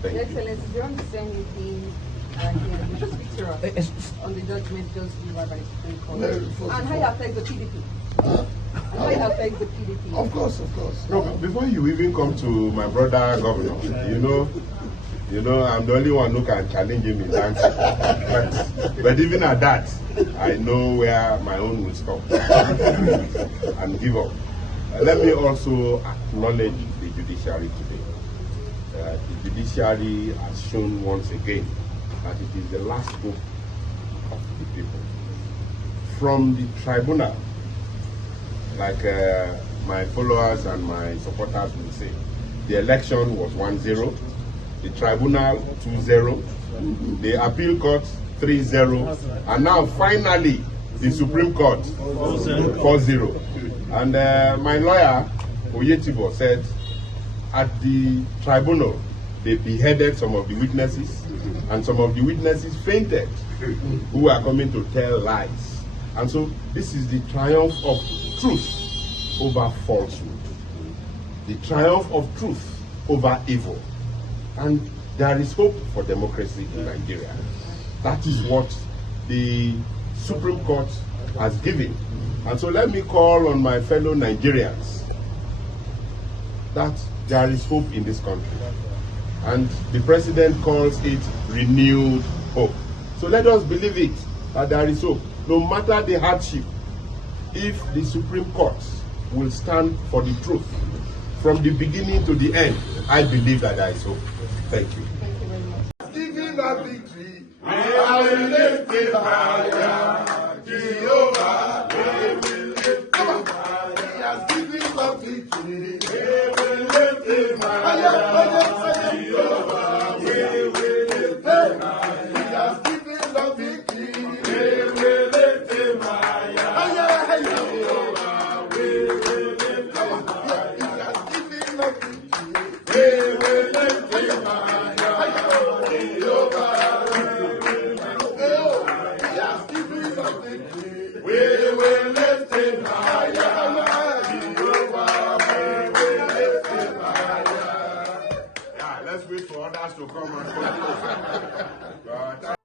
Thank you. Excellency, do you want to say anything just speak to us on the judgment just delivered by the Supreme Court? And how it affects the PDP? And how it affects the PDP? Of course, of course. No, before you even come to my brother governor, you know, I'm the only one who can challenge him in dancing. But even at that, I know where my own will stop and give up. Let me also acknowledge the judiciary today. The judiciary has shown once again that it is the last hope of the people. From the tribunal, like my followers and my supporters will say, the election was 1-0, the tribunal 2-0, the appeal court 3-0, and now finally the Supreme Court 4-0. And my lawyer, Oyetibo, said at the tribunal they beheaded some of the witnesses, and some of the witnesses fainted who are coming to tell lies. And so this is the triumph of truth over falsehood, the triumph of truth over evil. And there is hope for democracy in Nigeria. That is what the Supreme Court has given. And so let me call on my fellow Nigerians that there is hope in this country. And the president calls it renewed hope. So let us believe it, that there is hope. No matter the hardship, if the Supreme Court will stand for the truth from the beginning to the end, I believe that there is hope. Thank you. Thank you very much. Giving a victory, we are lifted higher. Jehovah, we will lift him higher. He has given a victory, we will lift him higher. Jehovah, we will lift him higher. He has given a victory, we will lift him higher. Jehovah, we will lift him higher. He has given a victory, we will lift him higher. We will lift him higher. We will lift him higher. Yeah, let's wait for others to come and